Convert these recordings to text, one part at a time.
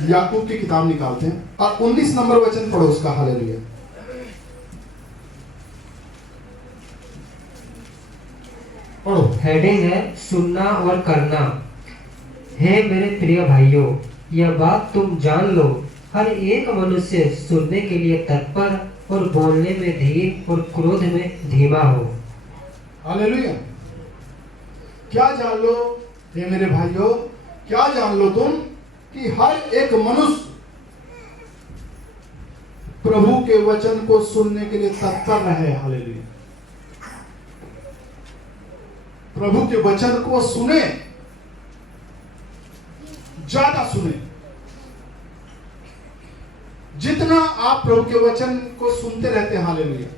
याकूब की किताब निकालते हैं और 19 नंबर वचन पढ़ो उसका। हालेलुया। पढ़ो। हेडिंग है सुनना और करना। हे मेरे प्रिय भाइयों, यह बात तुम जान लो, हर एक मनुष्य सुनने के लिए तत्पर और बोलने में धीर और क्रोध में धीमा हो। हालेलुया। क्या जान लो हे मेरे भाइयों, क्या जान लो तुम कि हर एक मनुष्य प्रभु के वचन को सुनने के लिए तत्पर रहे। हालेलुया। प्रभु के वचन को सुने, ज्यादा सुने। जितना आप प्रभु के वचन को सुनते रहते हैं, हालेलुया।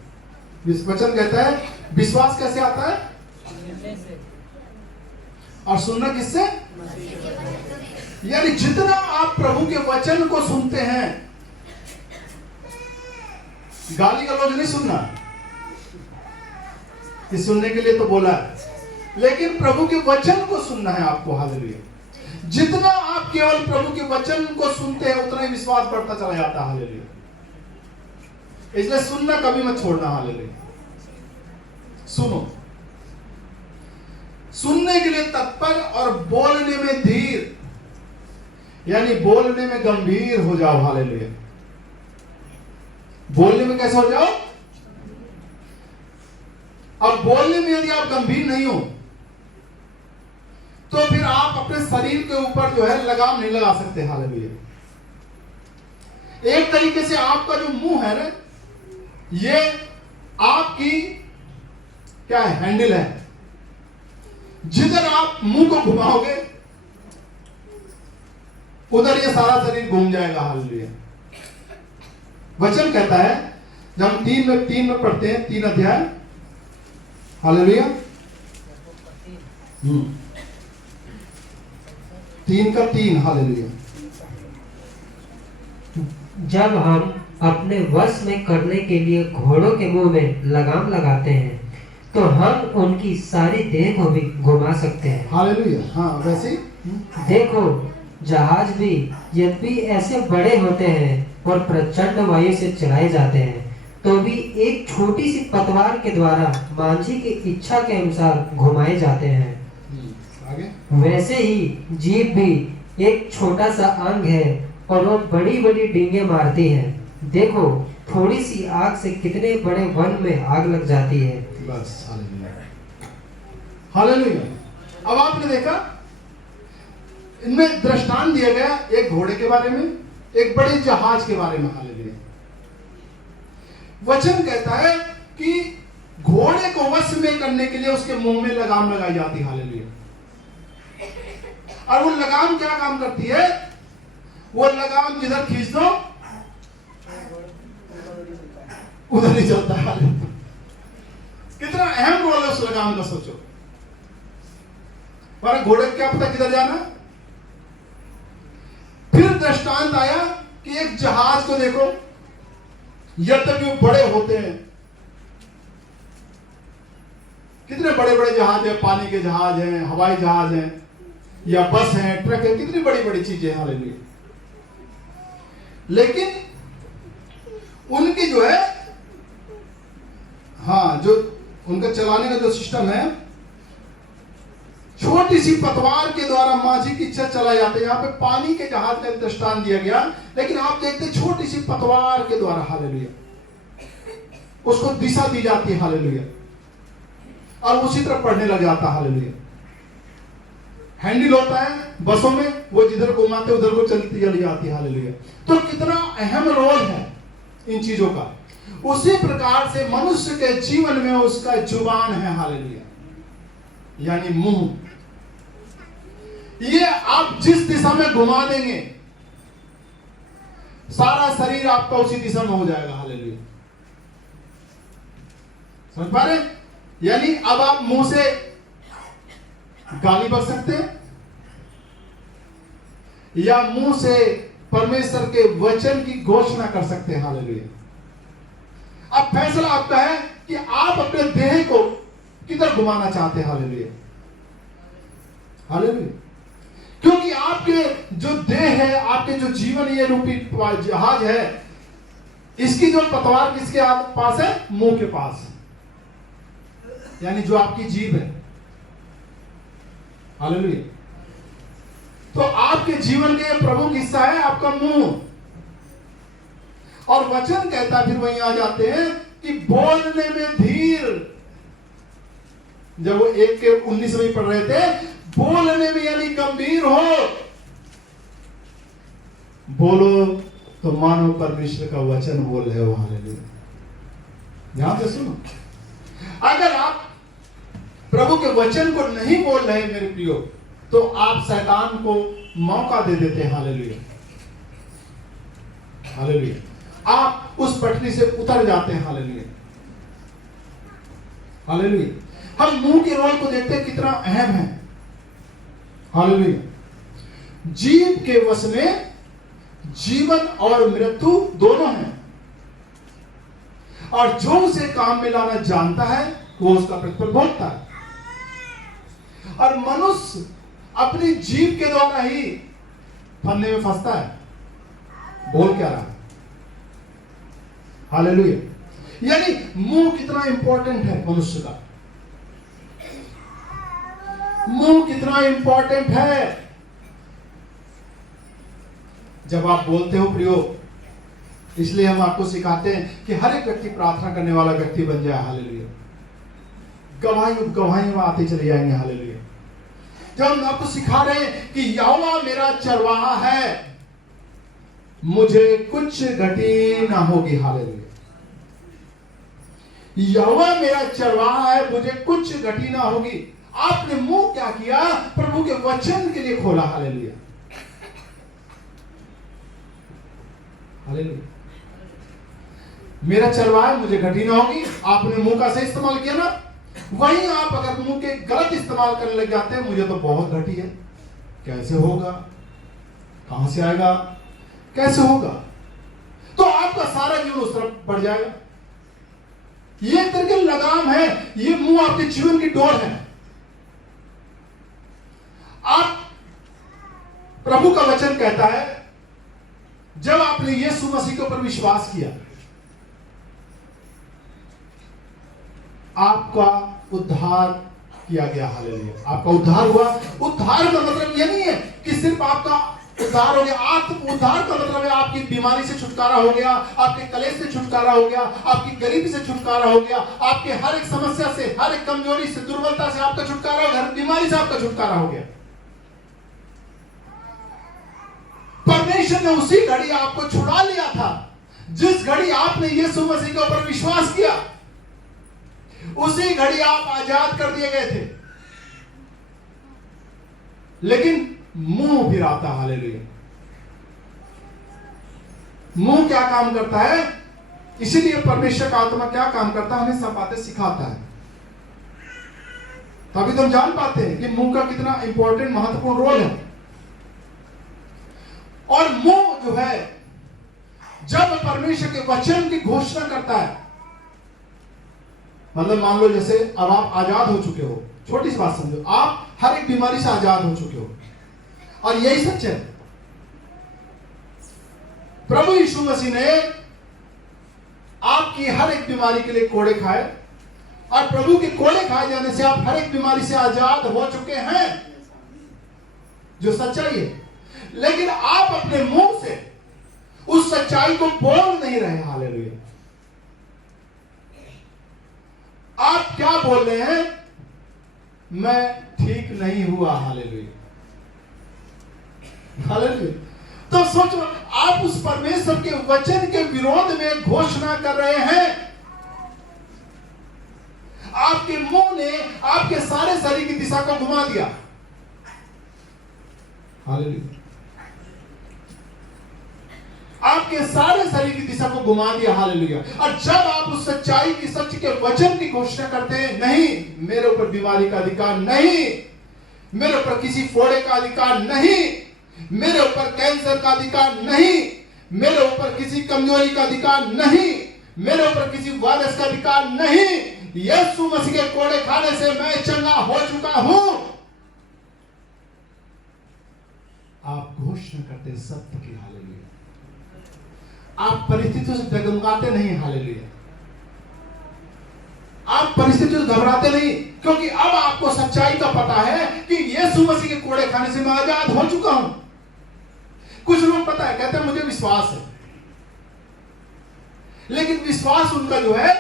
इस वचन कहता है विश्वास कैसे आता है? और सुनना किससे? यानी जितना आप प्रभु के वचन को सुनते हैं, गाली गलौज नहीं सुनना, कि सुनने के लिए तो बोला है, लेकिन प्रभु के वचन को सुनना है आपको। हालेलुया। जितना आप केवल प्रभु के वचन को सुनते हैं, उतना ही विश्वास बढ़ता चला जाता है। हालेलुया। इसलिए सुनना कभी मत छोड़ना। हालेलुया। सुनो, सुनने के लिए तत्पर और बोलने में धीर, यानी बोलने में गंभीर हो जाओ। हालेलुया। बोलने में कैसे हो जाओ? अब बोलने में यदि आप गंभीर नहीं हो तो फिर आप अपने शरीर के ऊपर जो है लगाम नहीं लगा सकते। हालेलुया। एक तरीके से आपका जो मुंह है ना, ये आपकी क्या है? हैंडल है। जिधर आप मुंह को घुमाओगे उधर ये सारा शरीर घूम जाएगा। हालेलुया। वचन कहता है, जब हम 3 में पढ़ते हैं, 3 अध्याय। हालेलुया। 3:3। हालेलुया। जब हम अपने वश में करने के लिए घोड़ों के मुंह में लगाम लगाते हैं तो हम उनकी सारी देह को भी घुमा सकते हैं। हालेलुया। हाँ, वैसे ही देखो, जहाज भी यद्यपि ऐसे बड़े होते हैं और प्रचंड वायु से चलाए जाते हैं, तो भी एक छोटी सी पतवार के द्वारा मांझी की इच्छा के अनुसार घुमाए जाते हैं। आगे। वैसे ही जीभ भी एक छोटा सा अंग है और वो बड़ी बड़ी डींगे मारती है। देखो, थोड़ी सी आग से कितने बड़े वन में आग लग जाती है। बस। हालेलुया। हालेलुया। अब आपने देखा, इनमें दृष्टांत दिया गया एक घोड़े के बारे में, एक बड़े जहाज के बारे में। हालेलुया। वचन कहता है कि घोड़े को वश में करने के लिए उसके मुंह में लगाम लगाई जाती। हालेलुया। और वो लगाम क्या काम करती है? वो लगाम जिधर खींच दो उधर ही चलता है। कितना अहम रोल है उस लगाम का, सोचो। पर घोड़े को क्या पता किधर जाना। फिर दृष्टांत आया कि एक जहाज को देखो, यद्यपि वो बड़े होते हैं, कितने बड़े बड़े जहाज हैं, पानी के जहाज हैं, हवाई जहाज हैं, या बस हैं, ट्रक है, कितनी बड़ी बड़ी चीजें हैं। हालेलुया। लेकिन उनकी जो है, हाँ, जो उनका चलाने का जो सिस्टम है, छोटी सी पतवार के द्वारा माझी की इच्छा चला जाता है। यहाँ पे पानी के जहाज का दृष्टांत दिया गया, लेकिन आप देखते हैं छोटी सी पतवार के द्वारा, हालेलुया, उसको दिशा दी जाती है। हालेलुया। और उसी तरह पढ़ने लग जाता है। हालेलुया। हैंडल होता है बसों में, वो जिधर घुमाते उधर को चलती चली जाती है। हालेलुया। तो कितना अहम रोल है इन चीजों का। उसी प्रकार से मनुष्य के जीवन में उसका जुबान है। हालेलुया। यानी मुंह। ये आप जिस दिशा में घुमा देंगे, सारा शरीर आपका उसी दिशा में हो जाएगा। हालेलुया। समझ पा रहे? यानी अब आप मुंह से गाली बक सकते हैं, या मुंह से परमेश्वर के वचन की घोषणा कर सकते हैं। हालेलुया। अब फैसला आपका है कि आप अपने देह को किधर घुमाना चाहते हैं। हालेलुया। हालेलुया। क्योंकि आपके जो देह है, आपके जो जीवन ये रूपी जहाज है, इसकी जो पतवार किसके पास है? मुंह के पास, यानी जो आपकी जीभ है। हालेलुया। तो आपके जीवन का प्रमुख हिस्सा है आपका मुंह। और वचन कहता फिर वहीं आ जाते हैं कि बोलने में धीर। जब वो 1:19 में पढ़ रहे थे, बोलने में यानी गंभीर हो, बोलो तो मानो परमेश्वर का वचन बोल रहे हो। हालेलुया। ध्यान से सुनो, अगर आप प्रभु के वचन को नहीं बोल रहे मेरे प्रियो, तो आप शैतान को मौका दे देते हैं। Hallelujah, hallelujah. आप उस पटरी से उतर जाते हैं। Hallelujah, hallelujah. हम मुंह के रोल को देखते हैं कितना अहम है। हालेलुया। जीव के वश में जीवन और मृत्यु दोनों हैं, और जो उसे काम में लाना जानता है वो उसका प्रतिफल भोगता है। और मनुष्य अपनी जीभ के द्वारा ही फंदे में फंसता है। बोल क्या रहा है? हालेलुया। यानी मुंह कितना इंपॉर्टेंट है मनुष्य का, मुंह कितना इंपॉर्टेंट है। जब आप बोलते हो प्रियो, इसलिए हम आपको सिखाते हैं कि हर एक व्यक्ति प्रार्थना करने वाला व्यक्ति बन जाए। हालेलुया। गवाही में आते चले जाएंगे। हालेलुया। जब हम आपको सिखा रहे हैं कि यहोवा मेरा चरवाहा है, मुझे कुछ घटी ना होगी। हालेलुया। यहोवा मेरा चरवाहा है, मुझे कुछ घटी ना होगी। आपने मुंह क्या किया? प्रभु के वचन के लिए खोला। Hallelujah, hallelujah. मेरा चरवाहा है, मुझे घटी ना होगी। आपने मुंह का सही इस्तेमाल किया ना। वहीं आप अगर मुंह के गलत इस्तेमाल करने लग जाते हैं, मुझे तो बहुत घटी है, कैसे होगा, कहां से आएगा, कैसे होगा, तो आपका सारा जीवन उस तरफ बढ़ जाएगा। ये एक तरह की लगाम है, ये मुंह आपके जीवन की डोर है। आप, प्रभु का वचन कहता है, जब आपने यीशु मसीह के ऊपर विश्वास किया, आपका उद्धार किया गया। हालेलुया। आपका उद्धार हुआ। उद्धार का मतलब यह नहीं है कि सिर्फ आपका उद्धार हो गया। आत्म उद्धार का मतलब है आपकी बीमारी से छुटकारा हो गया, आपके कलेश से छुटकारा हो गया, आपकी गरीबी से छुटकारा हो गया, आपके हर एक समस्या से, हर एक कमजोरी से, दुर्बलता से आपका छुटकारा हो गया, हर बीमारी से आपका छुटकारा हो गया। परमेश्वर ने उसी घड़ी आपको छुड़ा लिया था जिस घड़ी आपने यीशु मसीह के ऊपर विश्वास किया। उसी घड़ी आप आजाद कर दिए गए थे। लेकिन मुंह फिर आता। हालेलुया। मुंह क्या काम करता है? इसीलिए परमेश्वर का आत्मा क्या काम करता है? हमें सब बातें सिखाता है। तभी तो हम जान पाते हैं कि मुंह का कितना इंपॉर्टेंट, महत्वपूर्ण रोल है। और मुंह जो है, जब परमेश्वर के वचन की घोषणा करता है, मतलब मान लो जैसे अब आप आजाद हो चुके हो, छोटी सी बात समझो, आप हर एक बीमारी से आजाद हो चुके हो, और यही सच है। प्रभु यीशु मसीह ने आपकी हर एक बीमारी के लिए कोड़े खाए, और प्रभु के कोड़े खाए जाने से आप हर एक बीमारी से आजाद हो चुके हैं, जो सच्चाई है। लेकिन आप अपने मुंह से उस सच्चाई को बोल नहीं रहे। हालेलुया। आप क्या बोल रहे हैं? मैं ठीक नहीं हुआ। Hallelujah, hallelujah. तो सोचो, आप उस परमेश्वर के वचन के विरोध में घोषणा कर रहे हैं। आपके मुंह ने आपके सारे शरीर की दिशा को घुमा दिया। हालेलुया। आपके सारे शरीर की दिशा को घुमा दिया। हालेलुया। और जब आप उस सच्चाई की, सत्य के वचन की घोषणा करते हैं, नहीं, मेरे ऊपर बीमारी का अधिकार नहीं, मेरे ऊपर किसी फोड़े का अधिकार नहीं, मेरे ऊपर कैंसर का अधिकार नहीं, मेरे ऊपर किसी कमजोरी का अधिकार नहीं, मेरे ऊपर किसी वायरस का अधिकार नहीं। यीशु मसीह के कोड़े खाने से मैं चंगा हो चुका हूं। रहते हैं सत्य की। हालेलुया। आप परिस्थितियों से डगमगाते नहीं। हालेलुया। आप परिस्थितियों से घबराते नहीं, क्योंकि अब आपको सच्चाई का पता है कि यीशु मसीह के कोड़े खाने से मैं आजाद हो चुका हूं। कुछ लोग पता है कहते हैं मुझे विश्वास है, लेकिन विश्वास उनका जो है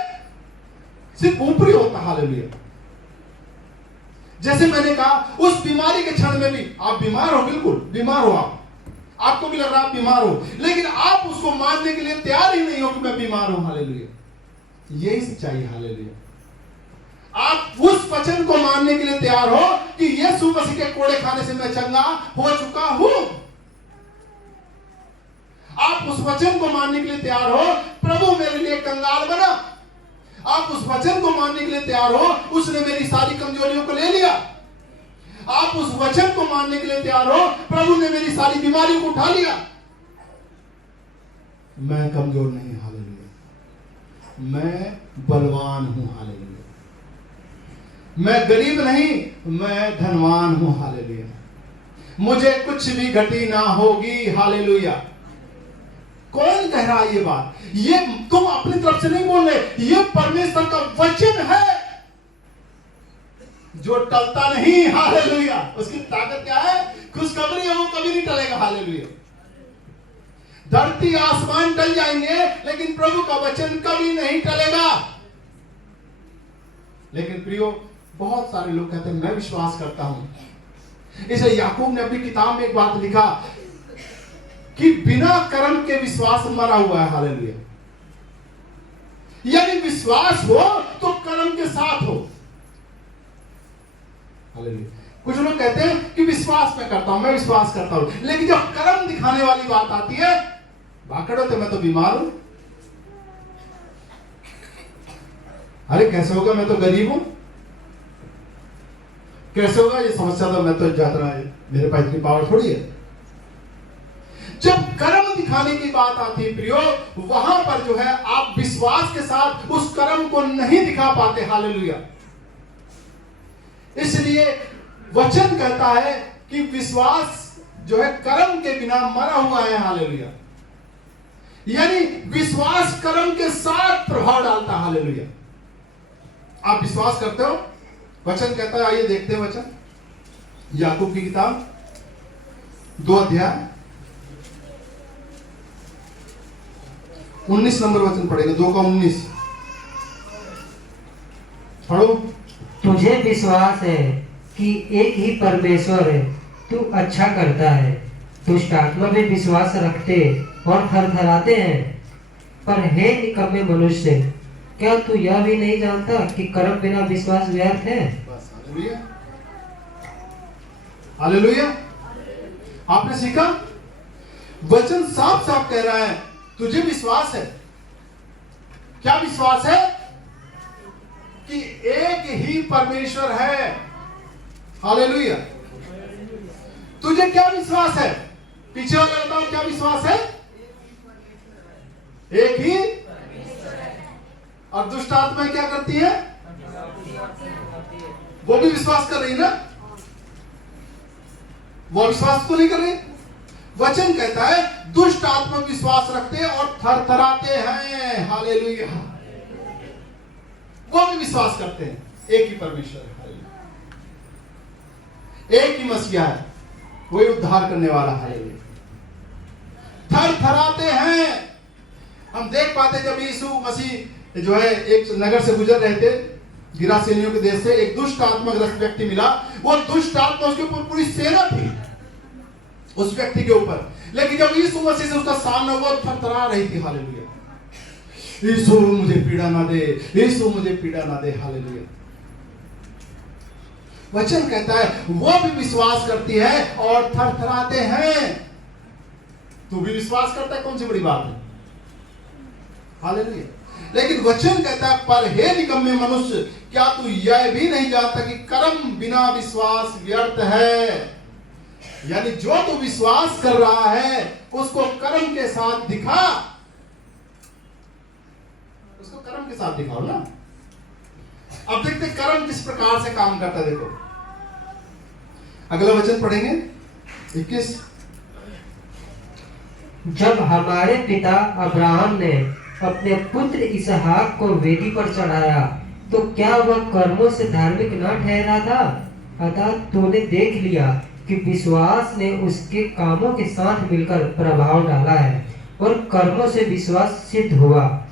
सिर्फ ऊपरी होता। हालेलुया। जैसे मैंने कहा, उस बीमारी के क्षण में भी आप बीमार हो, बिल्कुल बीमार हो, आपको भी लग रहा है आप बीमार हो, लेकिन आप उसको मानने के लिए तैयार ही नहीं हो कि मैं बीमार हूं। हालेलुया। यही सच्चाई है। हालेलुया। आप उस वचन को मानने के लिए तैयार हो कि यीशु मसीह के कोड़े खाने से मैं चंगा हो चुका हूं। आप उस वचन को मानने के लिए तैयार हो, प्रभु मेरे लिए कंगाल बना। आप उस वचन को मानने के लिए तैयार हो, उसने मेरी सारी कमजोरियों को ले लिया। आप उस वचन को मानने के लिए तैयार हो, प्रभु ने मेरी सारी बीमारियों को उठा लिया। मैं कमजोर नहीं। हालेलुया। मैं बलवान हूं। हालेलुया। मैं गरीब नहीं, मैं धनवान हूं। हालेलुया। मुझे कुछ भी घटी ना होगी। हालेलुया। कौन कह रहा है ये बात? ये तुम अपनी तरफ से नहीं बोल रहे, ये परमेश्वर का वचन है जो टलता नहीं। हालेलुया। उसकी ताकत क्या है? खुशखबरी है, वो कभी नहीं टलेगा। हालेलुया। धरती आसमान टल जाएंगे, लेकिन प्रभु का वचन कभी नहीं टलेगा। लेकिन प्रियो, बहुत सारे लोग कहते हैं मैं विश्वास करता हूं। इसलिए याकूब ने अपनी किताब में एक बात लिखा कि बिना कर्म के विश्वास मरा हुआ है। हालेलुया। यानी विश्वास हो तो कर्म के साथ हो। हालेलुया। कुछ लोग कहते हैं कि विश्वास मैं करता हूं, मैं विश्वास करता हूं, लेकिन जब कर्म दिखाने वाली बात आती है, भागड़ो तो मैं तो बीमार हूं, अरे कैसे होगा, मैं तो गरीब हूं, कैसे होगा, ये समस्या तो मैं तो ज्यादा है, मेरे पास इतनी पावर थोड़ी है। जब कर्म दिखाने की बात आती है प्रियो, वहां पर जो है आप विश्वास के साथ उस कर्म को नहीं दिखा पाते। हालेलुया। इसलिए वचन कहता है कि विश्वास जो है कर्म के बिना मरा हुआ है। हालेलुया। यानी विश्वास कर्म के साथ प्रभाव डालता है। हालेलुया। आप विश्वास करते हो? वचन कहता है, आइए देखते हैं वचन, याकूब की किताब 2 अध्याय 19 नंबर वचन पढ़ेगा। 2 का 19 पढ़ो। तुझे विश्वास है कि एक ही परमेश्वर है, तू अच्छा करता है। दुष्ट आत्मा में विश्वास रखते और थरथराते हैं। पर हे निकम्मे मनुष्य, क्या तू यह भी नहीं जानता कि कर्म बिना विश्वास व्यर्थ है? बस। हालेलुया। हालेलुया। आपने सीखा, वचन साफ साफ कह रहा है, तुझे विश्वास है। क्या विश्वास है? कि एक ही परमेश्वर है। हालेलुया। तुझे क्या विश्वास है? पीछे वाला बताओ, क्या विश्वास है? एक ही। और दुष्ट आत्मा क्या करती है? वो भी विश्वास कर रही है ना? वो विश्वास तो नहीं कर रही। वचन कहता है दुष्ट आत्मा विश्वास रखते हैं और थरथराते हैं। हालेलुया। वो भी विश्वास करते हैं एक ही परमेश्वर है, एक ही मसीहा है, वही उद्धार करने वाला है। थरथराते हैं। हम देख पाते जब यीशु मसीह जो है एक नगर से गुजर रहे थे, गिरासेनियों के देश से, एक दुष्ट आत्मा ग्रस्त व्यक्ति मिला। वो दुष्ट आत्मा, उसके ऊपर पूरी सेना थी उस व्यक्ति के ऊपर, लेकिन जब यीशु मसीह से उसका सामना हुआ, थरथरा रही थी। हालेलुया। यीशु मुझे पीड़ा ना दे, यीशु मुझे पीड़ा ना दे। हालेलुया। वचन कहता है वो भी विश्वास करती है और थरथराते हैं। तू भी विश्वास करता है, कौन सी बड़ी बात है। हालेलुया। लेकिन वचन कहता है, पर हे निकम्मे मनुष्य, क्या तू यह भी नहीं जानता कि कर्म बिना विश्वास व्यर्थ है। यानी जो तू विश्वास कर रहा है उसको कर्म के साथ दिखा, उसको कर्म के साथ दिखाओ ना। अब देखते कर्म किस प्रकार से काम करता है। देखो अगला वचन पढ़ेंगे 21। जब हमारे पिता अब्राहम ने अपने पुत्र इसहाक को वेदी पर चढ़ाया तो क्या वह कर्मों से धार्मिक न ठहरा था? अतः तूने देख लिया कि विश्वास ने उसके कामों के साथ मिलकर प्रभाव डाला है और कर्मों से विश्वास सिद्ध हुआ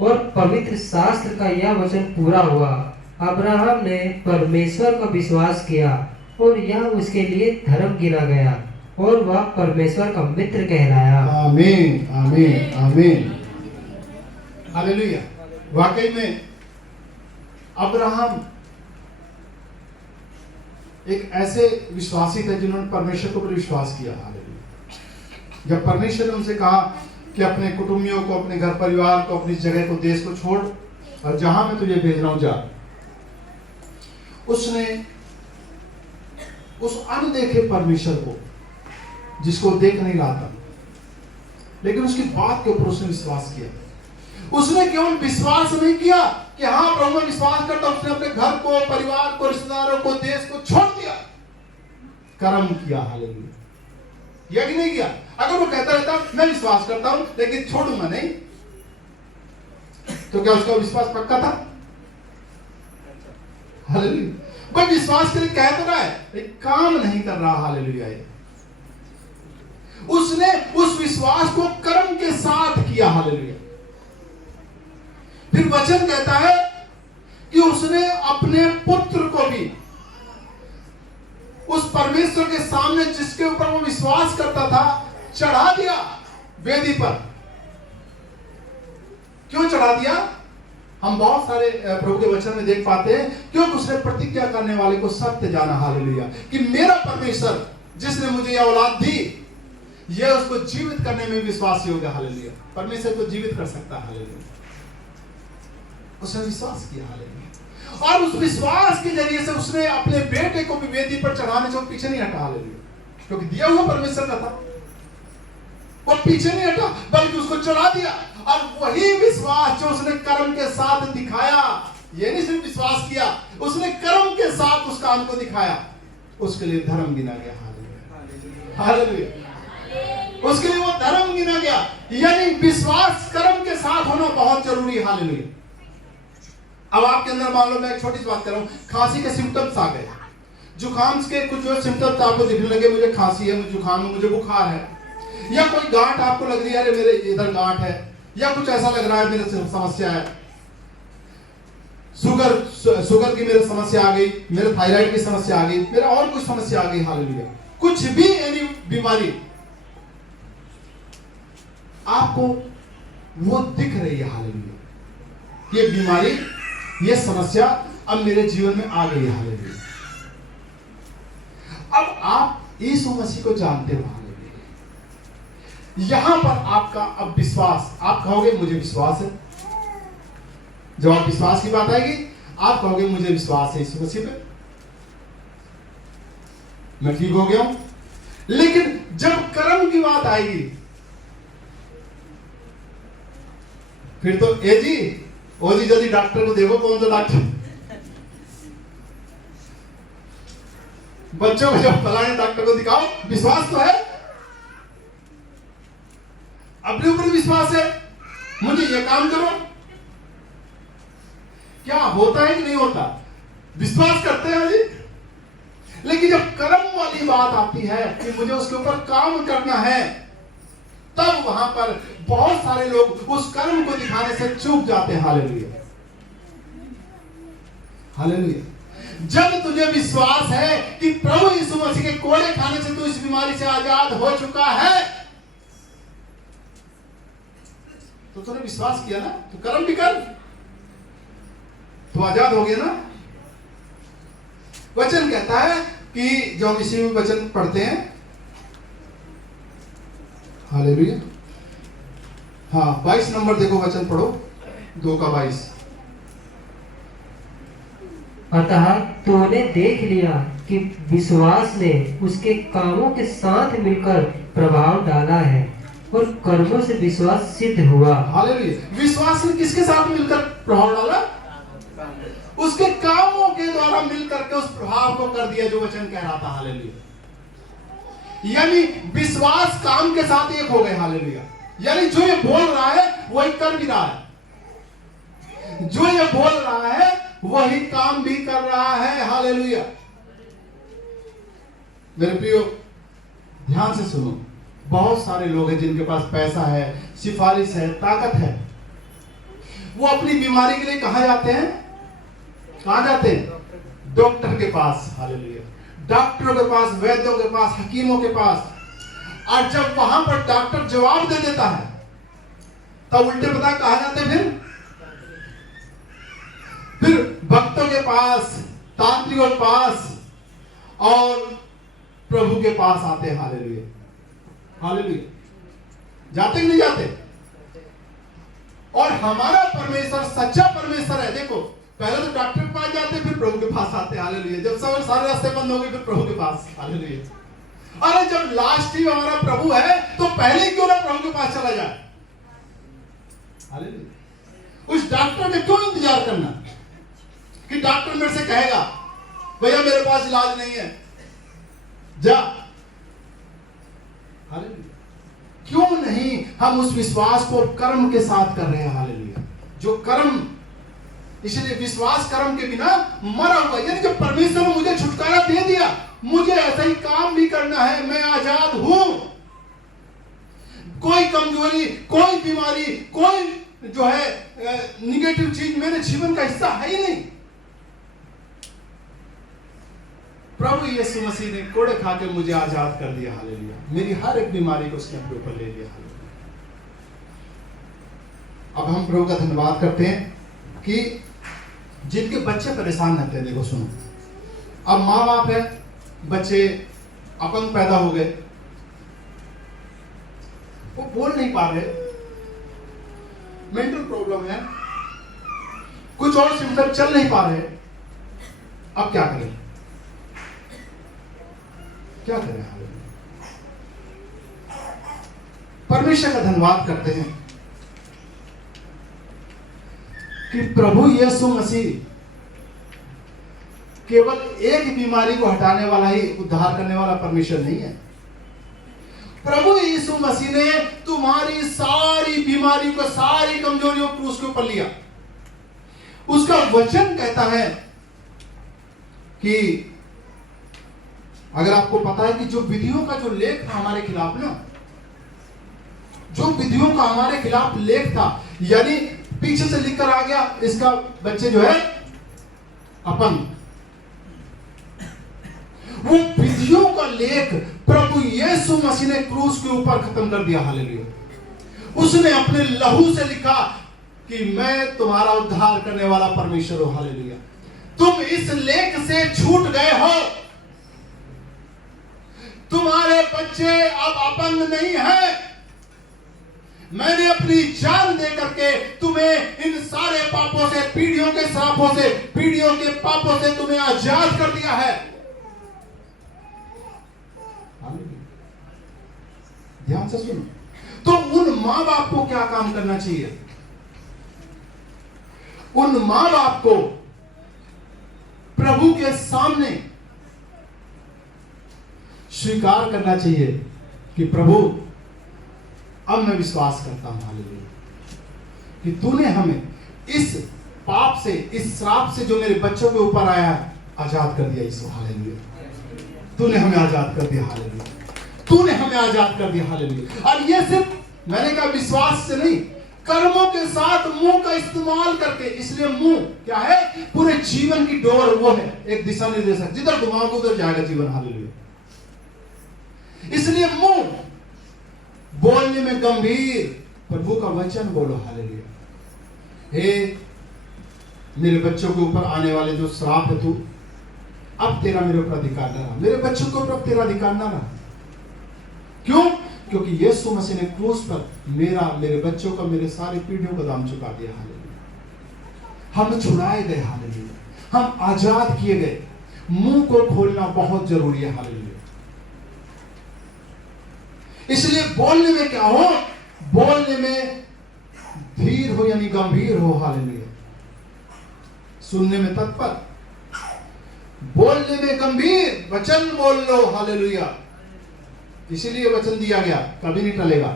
और पवित्र शास्त्र का यह वचन पूरा हुआ, अब्राहम ने परमेश्वर का विश्वास किया और यह उसके लिए धर्म गिना गया और वह परमेश्वर का मित्र कहलाया। आमीन, आमीन, आमीन, हालेलुया। वाकई में अब्राहम एक ऐसे विश्वासी थे जिन्होंने परमेश्वर के ऊपर विश्वास किया। हालेलुया। जब परमेश्वर ने उनसे कहा कि अपने कुटुंबियों को, अपने घर परिवार को, अपनी जगह को, देश को छोड़ और जहां मैं तुझे भेज रहा हूं जा, उसने उस अनदेखे परमेश्वर को, जिसको देख नहीं रहा था, लेकिन उसकी बात के ऊपर उसने विश्वास किया। उसने केवल विश्वास नहीं किया कि हाँ प्रभु मैं विश्वास करता हूं, उसने अपने घर को, परिवार को, रिश्तेदारों को, देश को छोड़ दिया, कर्म किया। हालेलुया। यह कि नहीं किया? अगर वो कहता रहता मैं विश्वास करता हूं लेकिन छोड़ूंगा नहीं, तो क्या उसका विश्वास पक्का था? हालेलुया। वह विश्वास के लिए कह तो रहा है लेकिन काम नहीं कर रहा। हालेलुया। उसने उस विश्वास को कर्म के साथ किया। हालेलुया। फिर वचन कहता है कि उसने अपने पुत्र को भी उस परमेश्वर के सामने, जिसके ऊपर वो विश्वास करता था, चढ़ा दिया वेदी पर। क्यों चढ़ा दिया? हम बहुत सारे प्रभु के वचन में देख पाते हैं, क्योंकि उसने प्रतिज्ञा करने वाले को सत्य जाना। हालेलुया। कि मेरा परमेश्वर जिसने मुझे यह औलाद दी, यह उसको जीवित करने में विश्वास योग्य। हालेलुया। परमेश्वर को जीवित कर सकता है। हालेलुया। उसने विश्वास किया। हालेलुया। और उस विश्वास के जरिए से उसने अपने बेटे को भी वेदी पर चढ़ाने से पीछे नहीं हटा। हालेलुया। क्योंकि दिया हुआ परमेश्वर का था, वो पीछे नहीं हटा बल्कि उसको चढ़ा दिया। और वही विश्वास जो उसने कर्म के साथ दिखाया, ये नहीं सिर्फ विश्वास किया, उसने कर्म के साथ उस काम को दिखाया, उसके लिए धर्म गिना गया। हालेलुया। हालेलुया। उसके लिए वो धर्म गिना गया। यानी विश्वास कर्म के साथ होना बहुत जरूरी है। हालेलुया। अब आपके अंदर मान लो, मैं एक छोटी सी बात कर रहा हूं, खांसी के सिम्टम्स आ गए, जुकाम के कुछ जो सिम्टम्स आपको दिखने लगे, मुझे खांसी है, मुझे जुकाम है, मुझे बुखार है, या कोई गांठ आपको लग रही है, अरे मेरे इधर गांठ है, या कुछ ऐसा लग रहा है मेरे समस्या है, शुगर की मेरे समस्या आ गई, मेरे थायराइड की समस्या आ गई, मेरा और कुछ समस्या आ गई। हालेलुया। कुछ भी यानी बीमारी आपको वो दिख रही है। हालेलुया। ये बीमारी, ये समस्या अब मेरे जीवन में आ गई है। हालेलुया। अब आप यीशु मसीह को जानते हो। हालेलुया। यहां पर आपका अब विश्वास, आप कहोगे मुझे विश्वास है। जब आप विश्वास की बात आएगी, आप कहोगे मुझे विश्वास है यीशु मसीह पे, मैं ठीक हो गया हूं। लेकिन जब कर्म की बात आएगी, फिर तो ए जी, ओ जी, जल्दी डॉक्टर को देखो, कौन सा डॉक्टर, बच्चों को जब फलाने डॉक्टर को दिखाओ, विश्वास तो है, अपने ऊपर विश्वास है, मुझे ये काम करो। क्या होता है कि नहीं होता? विश्वास करते हैं जी, लेकिन जब कर्म वाली बात आती है कि मुझे उसके ऊपर काम करना है, तब वहां पर बहुत सारे लोग उस कर्म को दिखाने से चूक जाते हैं। हालेलुया। हालेलुया। जब तुझे विश्वास है कि प्रभु यीशु मसीह के कोड़े खाने से तू इस बीमारी से आजाद हो चुका है, तो तूने विश्वास किया ना, तो कर्म भी कर, तो आजाद हो गया ना। वचन कहता है कि जो हम इसी में वचन पढ़ते हैं, हालेलुया। हाँ, 22 नंबर देखो, वचन पढ़ो, 2 का 22। अतः तूने देख लिया कि विश्वास ने उसके कामों के साथ मिलकर प्रभाव डाला है और कर्मों से विश्वास सिद्ध हुआ। हालेलुया। विश्वास ने किसके साथ मिलकर प्रभाव डाला? उसके कामों के द्वारा मिलकर के उस प्रभाव को कर दिया जो वचन कह रहा था। हालेलुया। यानी विश्वास काम के साथ एक हो गए। हालेलुया। यानी जो ये बोल रहा है वही कर भी रहा है, जो ये बोल रहा है वही काम भी कर रहा है। हालेलुया। मेरे प्रियो, ध्यान से सुनो। बहुत सारे लोग हैं जिनके पास पैसा है, सिफारिश है, ताकत है, वो अपनी बीमारी के लिए कहां जाते हैं? कहां जाते हैं? डॉक्टर के पास। हालेलुया। डॉक्टरों के पास, वैद्यों के पास, हकीमों के पास। और जब वहां पर डॉक्टर जवाब दे देता है तब उल्टे पता कहां जाते हैं? फिर भक्तों के पास, तांत्रिकों के पास और प्रभु के पास आते हैं। हालेलुया। हालेलुया। जाते कि नहीं जाते? और हमारा परमेश्वर सच्चा परमेश्वर है। देखो, पहले तो डॉक्टर के पास जाते, फिर प्रभु के पास आते। हालेलुया। जब सब सारे रास्ते बंद हो गए फिर प्रभु के पास। हालेलुया। अरे जब लास्ट ही हमारा प्रभु है तो पहले क्यों ना प्रभु के पास चला जाए? हालेलुया। उस डॉक्टर ने क्यों इंतजार करना कि डॉक्टर मेरे से कहेगा भैया मेरे पास इलाज नहीं है, जा। हालेलुया। क्यों नहीं हम उस विश्वास को कर्म के साथ कर रहे हैं? हालेलुया। जो कर्म, इसलिए विश्वास कर्म के बिना मरा हुआ। यानी जब परमेश्वर ने मुझे छुटकारा दे दिया, मुझे ऐसा ही काम भी करना है, मैं आजाद हूं। कोई कमजोरी, कोई बीमारी, कोई जो है निगेटिव चीज मेरे जीवन का हिस्सा है ही नहीं। प्रभु यीशु मसीह ने कोड़े खा के मुझे आजाद कर दिया। हालेलुया। मेरी हर एक बीमारी को उसने अपने ऊपर ले लिया। हालेलुया। अब हम प्रभु का धन्यवाद करते हैं कि जिनके बच्चे परेशान रहते हैं। देखो सुनो, अब माँ बाप है, बच्चे अपंग पैदा हो गए, वो बोल नहीं पा रहे, मेंटल प्रॉब्लम है, कुछ और सिम्टम चल नहीं पा रहे, अब क्या करें? क्या करें? परमेश्वर का धन्यवाद करते हैं कि प्रभु यीशु मसीह केवल एक बीमारी को हटाने वाला ही, उद्धार करने वाला परमेश्वर नहीं है। प्रभु यीशु मसीह ने तुम्हारी सारी बीमारियों को, सारी कमजोरियों को क्रूस के ऊपर लिया। उसका वचन कहता है कि अगर आपको पता है कि जो विधियों का जो लेख था हमारे खिलाफ ना, जो विधियों का हमारे खिलाफ लेख था, यानी पीछे से लिखकर आ गया इसका बच्चे जो है अपंग, वो विधियों का लेख प्रभु यीशु मसीह ने क्रूस के ऊपर खत्म कर दिया। हालेलुया। उसने अपने लहू से लिखा कि मैं तुम्हारा उद्धार करने वाला परमेश्वर हूं। हालेलुया। तुम इस लेख से छूट गए हो। तुम्हारे बच्चे अब अपंग नहीं हैं। मैंने अपनी जान दे करके तुम्हें इन सारे पापों से, पीढ़ियों के श्रापों से, पीढ़ियों के पापों से तुम्हें आजाद कर दिया है। ध्यान से सुनो। तो उन मां बाप को क्या काम करना चाहिए? उन मां बाप को प्रभु के सामने स्वीकार करना चाहिए कि प्रभु अब मैं विश्वास करता हूं, हालेलुया, कि तूने हमें इस पाप से, इस श्राप से जो मेरे बच्चों के ऊपर आया आजाद कर दिया। यीशु, हालेलुया। तूने हमें आजाद कर दिया। हालेलुया। तूने हमें आजाद कर दिया। हालेलुया। और ये सिर्फ मैंने कहा विश्वास से नहीं, कर्मों के साथ मुंह का इस्तेमाल करके। इसलिए मुंह क्या है? पूरे जीवन की डोर वो है, एक दिशा निर्देशक, जिधर घुमाओगे उधर जाएगा जीवन। हालेलुया। इसलिए मुंह बोलने में गंभीर, प्रभु का वचन बोलो। हालेलुया। हे मेरे बच्चों के ऊपर आने वाले जो श्राप है, तू अब तेरा मेरे ऊपर अधिकार ना रहा, मेरे बच्चों के ऊपर तेरा अधिकार ना रहा। क्यों? क्योंकि यीशु मसीह ने क्रूस पर मेरा, मेरे बच्चों का, मेरे सारी पीढ़ियों का दाम चुका दिया। हालेलुया। हम छुड़ाए गए। हालेलुया। हम आजाद किए गए। मुंह को खोलना बहुत जरूरी है। हालेलुया। इसलिए बोलने में क्या हो? बोलने में धीर हो, यानी गंभीर हो। हालेलुया। सुनने में तत्पर, बोलने में गंभीर, वचन बोल लो। हालेलुया। इसीलिए वचन दिया गया, कभी नहीं टलेगा।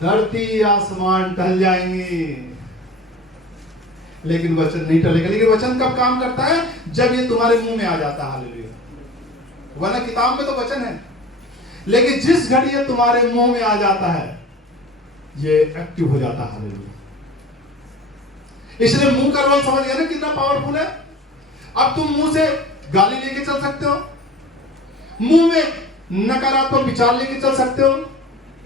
धरती आसमान टल जाएंगे लेकिन वचन नहीं टलेगा। लेकिन वचन कब काम करता है? जब ये तुम्हारे मुंह में आ जाता है। हालेलुया। वरना किताब में तो वचन है, लेकिन जिस घड़ी ये तुम्हारे मुंह में आ जाता है ये एक्टिव हो जाता है। हालेलुया। इसलिए मुंह का रोल समझ गया ना कितना पावरफुल है। अब तुम मुंह से गाली लेके चल सकते हो, मुंह में नकारात्मक विचार लेके चल सकते हो,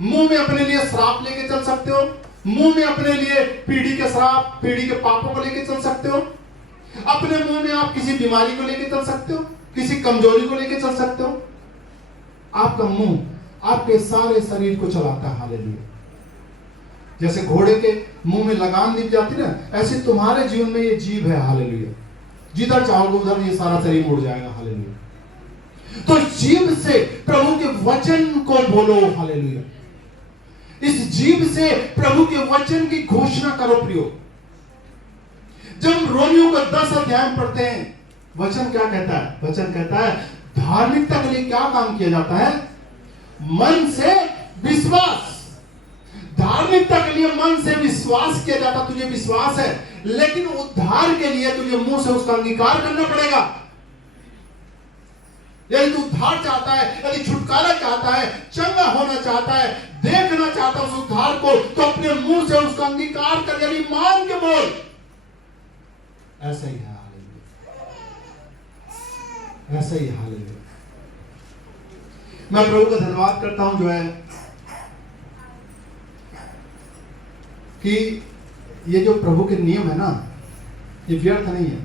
मुंह में अपने लिए श्राप लेके चल सकते हो, मुंह में अपने लिए पीढ़ी के श्राप, पीढ़ी के पापों को लेके चल सकते हो, अपने मुंह में आप किसी बीमारी को लेके चल सकते हो, किसी कमजोरी को लेके चल सकते हो। आपका मुंह आपके सारे शरीर को चलाता है। हालेलुया। जैसे घोड़े के मुंह में लगाम दिख जाती ना, ऐसे तुम्हारे जीवन में ये जीभ है। हालेलुया। जिधर चाहोगे उधर ये सारा शरीर मुड़ जाएगा। हालेलुया। तो जीभ से प्रभु के वचन को बोलो। हालेलुया। इस जीभ से प्रभु के वचन की घोषणा करो। प्रियो, जब रोमियों का 10 अध्याय में पढ़ते हैं, वचन क्या कहता है? वचन कहता है धार्मिकता के लिए क्या काम किया जाता है? मन से विश्वास। धार्मिकता के लिए मन से विश्वास किया जाता। तुझे विश्वास है, लेकिन उद्धार के लिए तुझे मुंह से उसका अंगीकार करना पड़ेगा। यदि तू उद्धार चाहता है, यदि छुटकारा चाहता है, चंगा होना चाहता है, देखना चाहता है उस उद्धार को, तो अपने मुंह से उसका अंगीकार कर, यानी मान के बोल। ऐसा ही है। हालेलुया। ऐसा ही है। हालेलुया। मैं प्रभु का धन्यवाद करता हूं जो है कि ये जो प्रभु के नियम है ना, ये व्यर्थ नहीं है।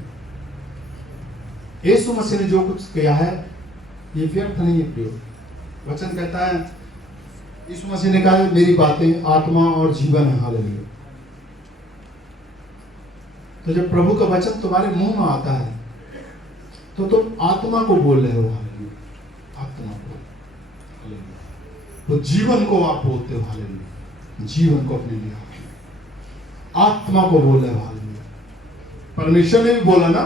यीशु मसीह ने जो कुछ किया है ये व्यर्थ नहीं है। प्रियो, वचन कहता है, यीशु मसीह ने कहा मेरी बातें आत्मा और जीवन है। हालेलुया। तो जब प्रभु का वचन तुम्हारे मुंह में आता है तो तुम आत्मा को बोल रहे हो। हालेलुया। आत्मा को। हालेलुया। तो जीवन को आप बोलते हो। हालेलुया। जीवन को अपने लिए आत्मा को बोल रहे हो। हालेलुया। परमेश्वर ने भी बोला ना,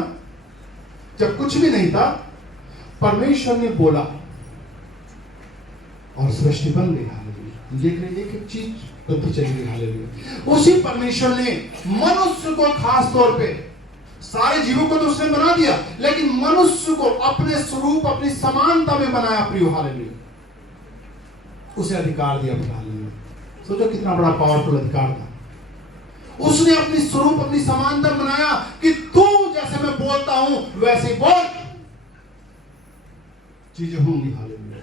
जब कुछ भी नहीं था परमेश्वर ने बोला और सृष्टि बन गई। हालेलुया। देख रहे एक एक चीज बनती चली गई। हालेलुया। उसी परमेश्वर ने मनुष्य को खास तौर पे, सारे जीवों को तो उसने बना दिया, लेकिन मनुष्य को अपने स्वरूप, अपनी समानता में बनाया। प्रियो, हालेलुया। उसे अधिकार दिया। हालेलुया। सोचो कितना बड़ा पावरफुल अधिकार था। उसने अपनी स्वरूप, अपनी समानता बनाया कि तू जैसे मैं बोलता हूं वैसे ही बोल, चीजें होंगी। हालेलुया।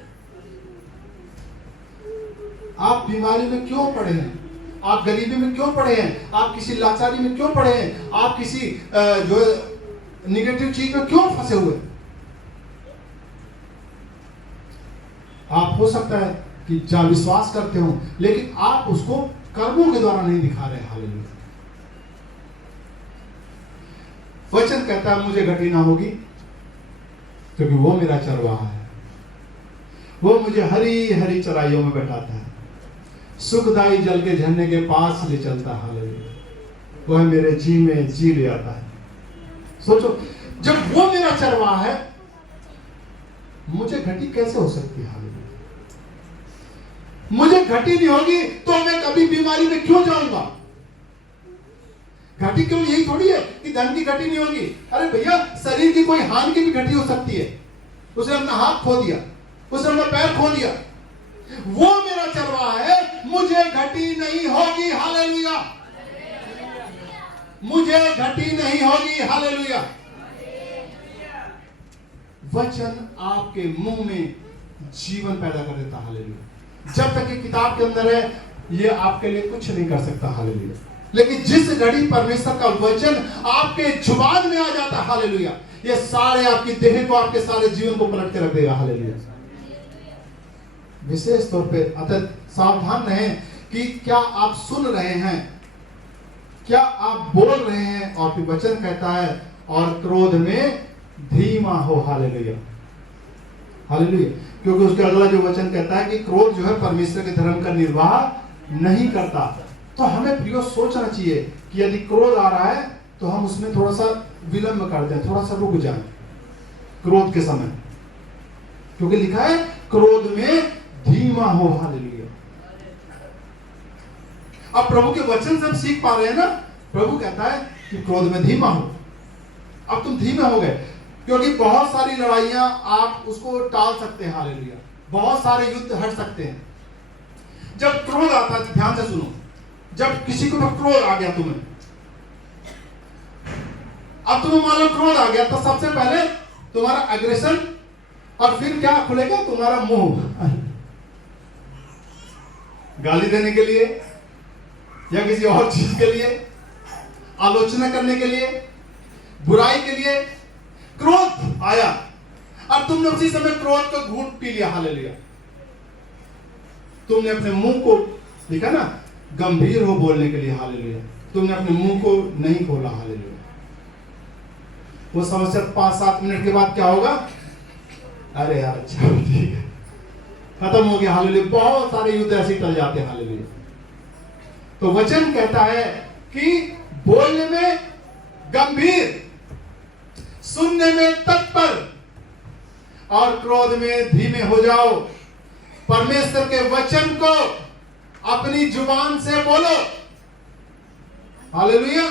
आप बीमारी में क्यों पड़े हैं? आप गरीबी में क्यों पड़े हैं? आप किसी लाचारी में क्यों पड़े हैं? आप किसी जो निगेटिव चीज में क्यों फंसे हुए? आप हो सकता है कि जहां विश्वास करते हो, लेकिन आप उसको कर्मों के द्वारा नहीं दिखा रहे। हालेलुया। वचन कहता है मुझे घटी ना होगी, क्योंकि वो मेरा चरवाहा है। वो मुझे हरी हरी चराइयों में बैठाता है, सुखदाई जल के झरने के पास ले चलता है। हालेलुया। वह मेरे जी में जी ले आता है। सोचो, जब वो मेरा चरवाहा है, मुझे घटी कैसे हो सकती है? हालेलुया। मुझे घटी नहीं होगी तो मैं कभी बीमारी में क्यों जाऊंगा? घटी क्यों? यही थोड़ी है कि धन की घटी नहीं होगी। अरे भैया, शरीर की कोई हानि की भी घटी हो सकती है। उसने अपना हाथ खो दिया, उसने अपना पैर खो दिया। वो मेरा चरवाहा है, मुझे घटी नहीं होगी। हालेलुया। मुझे घटी नहीं होगी। हालेलुया। वचन आपके मुंह में जीवन पैदा कर देता। हालेलुया। जब तक ये किताब के अंदर है, ये आपके लिए कुछ नहीं कर सकता। हालेलुया। लेकिन जिस घड़ी परमेश्वर का वचन आपके जुबान में आ जाता, हालेलुया, ये सारे आपकी देह को, आपके सारे जीवन को पलट के रख देगा। हालेलुया। विशेष तौर पे अतः सावधान रहें कि क्या आप सुन रहे हैं, क्या आप बोल रहे हैं। और फिर वचन कहता है और क्रोध में धीमा हो। हालेलुया। हालेलुया। क्योंकि उसके अगला जो वचन कहता है कि क्रोध जो है परमेश्वर के धर्म का निर्वाह नहीं करता। तो हमें प्रियो सोचना चाहिए कि यदि क्रोध आ रहा है तो हम उसमें थोड़ा सा विलंब कर दें, थोड़ा सा रुक जाएं क्रोध के समय, क्योंकि लिखा है क्रोध में धीमा हो। हालेलुया। अब प्रभु के वचन से हम सीख पा रहे हैं ना, प्रभु कहता है कि क्रोध में धीमा हो। अब तुम धीमे हो गए, क्योंकि बहुत सारी लड़ाइयां आप उसको टाल सकते हैं। हालेलुया। बहुत सारे युद्ध हट सकते हैं। जब क्रोध आता है, ध्यान से सुनो, जब किसी को क्रोध आ गया तुम्हें, अब तुम्हें मान लो क्रोध आ गया, तो सबसे पहले तुम्हारा एग्रेशन, और फिर क्या खुलेगा? तुम्हारा मुंह गाली देने के लिए या किसी और चीज के लिए, आलोचना करने के लिए, बुराई के लिए। क्रोध आया, अब तुमने उसी समय क्रोध का घूंट पी लिया। हालेलुया। तुमने अपने मुंह को, देखा ना, गंभीर हो बोलने के लिए। हालेलुया। तुमने अपने मुंह को नहीं खोला। हालेलुया। वो समस्या 5-7 मिनट के बाद क्या होगा? अरे यार अच्छा ठीक है, खत्म हो गया। हालेलुया। बहुत सारे युद्ध ऐसे ही टल जाते हैं। हालेलुया। तो वचन कहता है कि बोलने में गंभीर, सुनने में तत्पर और क्रोध में धीमे हो जाओ। परमेश्वर के वचन को अपनी जुबान से बोलो। हालेलुया।